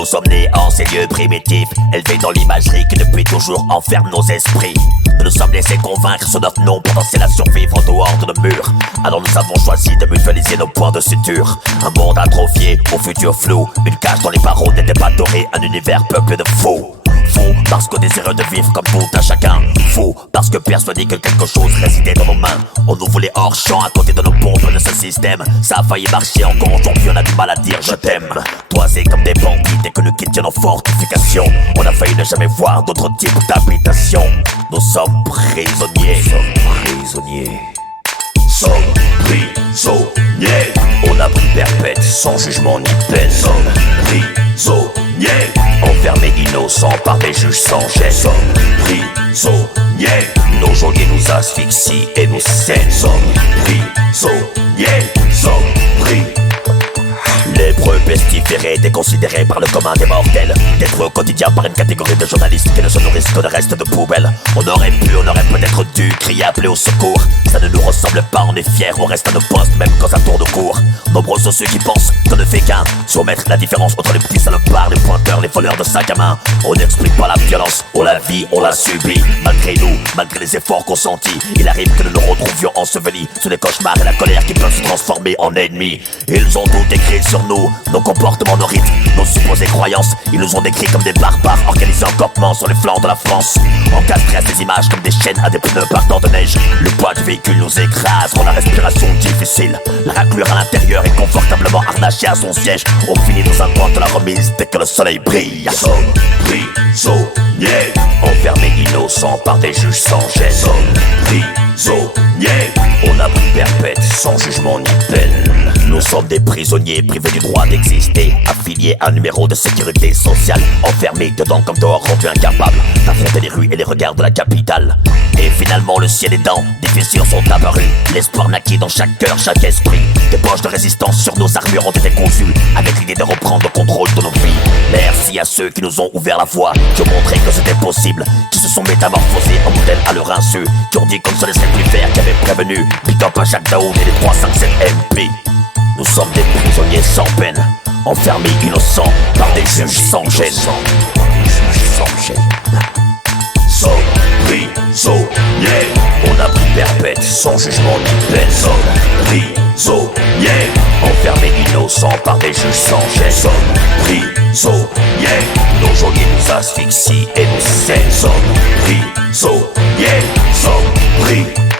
Nous sommes nés en ces lieux primitifs, élevés dans l'imagerie qui depuis toujours enferme nos esprits. Nous nous sommes laissés convaincre sur notre nom pour danser la survivre en dehors de nos murs. Alors nous avons choisi de mutualiser nos points de suture. Un monde atrophié au futur flou, une cage dont les barreaux n'étaient pas dorés, un univers peuplé de faux. Fou parce que désireux de vivre comme tout un chacun. Fou parce que persuadé que quelque chose résidait dans nos mains. On nous voulait hors champ à côté de nos pompes de ce système. Ça a failli marcher encore aujourd'hui, on a du mal à dire je t'aime. Toisés comme des bandits dès que nous quittions nos fortifications. On a failli ne jamais voir d'autres types d'habitation. Nous sommes prisonniers. Sommes prisonniers. On a pris perpète sans jugement ni peine. Sommes prisonniers. Enfermés innocents par des juges sans gêne. Sommes prisonniers. Nos geôliers nous asphyxient et nous saignent. Sommes prisonniers. Sommes prisonniers. Lépreux pestiférés, déconsidérés par le commun des mortels. Détruits au quotidien par une catégorie de journalistes qui ne se nourrissent que de restes de poubelles. On aurait peut-être dû crier appeler au secours. Ça ne nous ressemble pas, on est fiers, on reste à nos postes même quand ça tourne court. Nombreux sont ceux qui pensent qu'on ne fait qu'un soumettre la différence entre les petits salopards, les pointeurs, les voleurs de sac à main. On n'explique pas la violence, on la vit, on la subit. Malgré nous, malgré les efforts consentis, il arrive que nous nous retrouvions ensevelis sous les cauchemars et la colère qui peuvent se transformer en ennemis. Ils ont tout écrit sur nous, nos comportements, nos rites, nos supposées croyances. Ils nous ont décrits comme des barbares organisés en campement sur les flancs de la France. Encastrés à ces images comme des chaînes à des pneus partant de neige. Le poids du véhicule nous écrase, rend la respiration difficile. La raclure à l'intérieur est confortablement harnachée à son siège. On finit dans un coin de la remise dès que le soleil brille. Sommes prisonniers, enfermés innocents par des juges sans gêne. Sommes prisonniers, on a pris perpète sans jugement ni peine. Nous sommes des prisonniers privés du droit d'exister, affiliés à un numéro de sécurité sociale, enfermés dedans comme dehors, rendus incapables d'affronter les rues et les regards de la capitale. Et finalement le ciel est dents, des fissures sont apparues, l'espoir naquit dans chaque cœur, chaque esprit. Des poches de résistance sur nos armures ont été conçues, avec l'idée de reprendre le contrôle de nos vies. Merci à ceux qui nous ont ouvert la voie, qui ont montré que c'était possible, qui se sont métamorphosés en modèles à leur insu, qui ont dit qu'on ne se laisserait plus faire, qui avaient prévenu. Big up à Jacques Daoud et les 357 MP. Nous sommes des prisonniers sans peine, enfermés innocents par des juges sans gêne. Sommes prisonniers, on a pris perpète sans jugement ni peine. Sommes prisonniers, enfermés innocents par des juges sans gêne. Sommes prisonniers, nos geôliers nous asphyxient et nous saignent. Sommes prisonniers, sommes prisonniers.